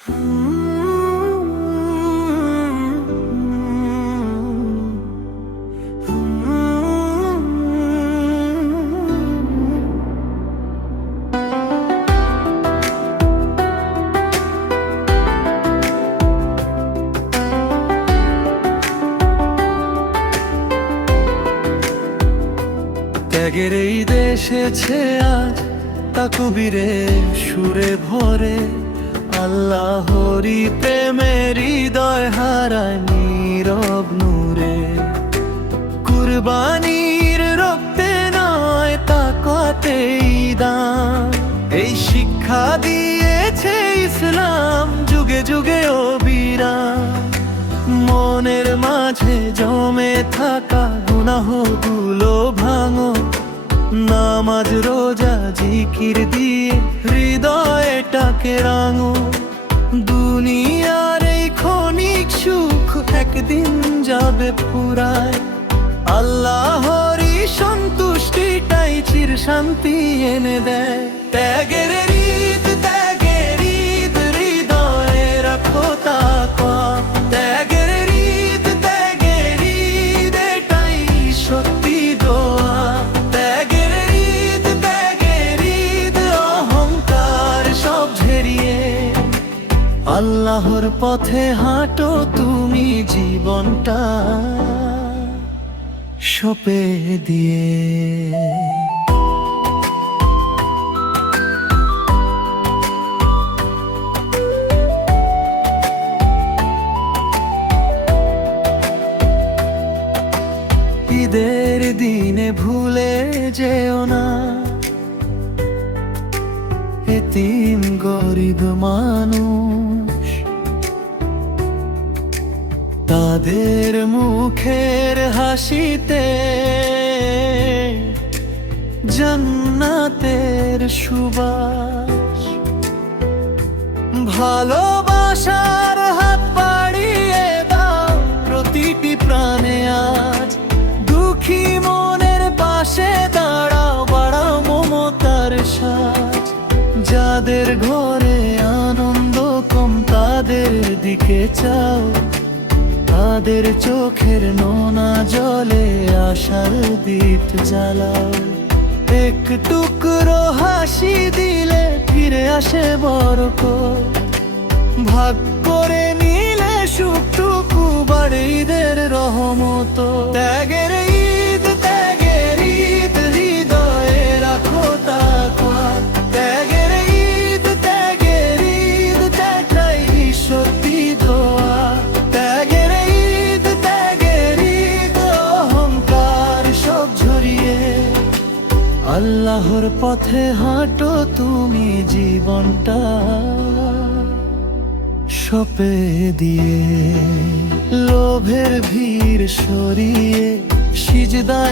ত্যাগের এই দেশেছে আজ তাকবীরে সুরে ভরে, আল্লাহরি প্রেমের হৃদয় হারায় নীরব নূরে। কুরবানির রক্তে নয় তাকওয়াতেই দান, এই শিক্ষা দিয়েছে ইসলাম যুগে যুগে অবিরাম। মনের মাঝে জমে থাকা গুনাহগুলো ভাঙো, নামাজ রোজা জিকির দিয়ে হৃদয়টাকে রাঙো। দুনিয়ার এই ক্ষণিক সুখ একদিন যাবে ফুরায়, আল্লাহরই সন্তুষ্টিটাই চির শান্তি এনে দেয়। ত্যাগের ঈদ, ত্যাগের ঈদ, হৃদয়ে রাখো তাকওয়া। ত্যাগের ঈদ, ত্যাগের ঈদ, এটাই সত্যি দোয়া। ত্যাগের ঈদ, ত্যাগের ঈদ, অহংকার সব ঝেড়িয়ে আল্লাহর পথে হাঁটো তুমি জীবনটা সঁপে দিয়ে। ঈদের দিনে ভুলে যেও না এতিম গরিব মানুষ, তাদের মুখের হাসিতে জান্নাতের সুবাস। ভালোবাসার হাত বাড়িয়ে দাও প্রতিটি প্রাণে আজ, দুঃখী মনের পাশে দাঁড়াও, বাড়াও মমতার সাজ। যাদের ঘরে আনন্দ কম তাদের দিকে চাও, তাদের চোখের নোনা জলে আশার দীপ জ্বালাও। এক টুকরো হাসি দিলে ফিরে আসে বরকত, ভাগ করে নিলে সুখটুকু বাড়ে ঈদের রহমত। ত্যাগের ঈদ, ত্যাগের ঈদ, হৃদয়ে রাখো তাকওয়া। ত্যাগের ঈদ, ত্যাগের ঈদ, ত্যাগটাই সত্যি দোয়া। ত্যাগের ঈদ, ত্যাগের ঈদ, অহংকার সব ঝরিয়ে আল্লাহর পথে হাঁটো তুমি জীবনটা সঁপে দিয়ে। লোভের ভিড় সরিয়ে সিজদায়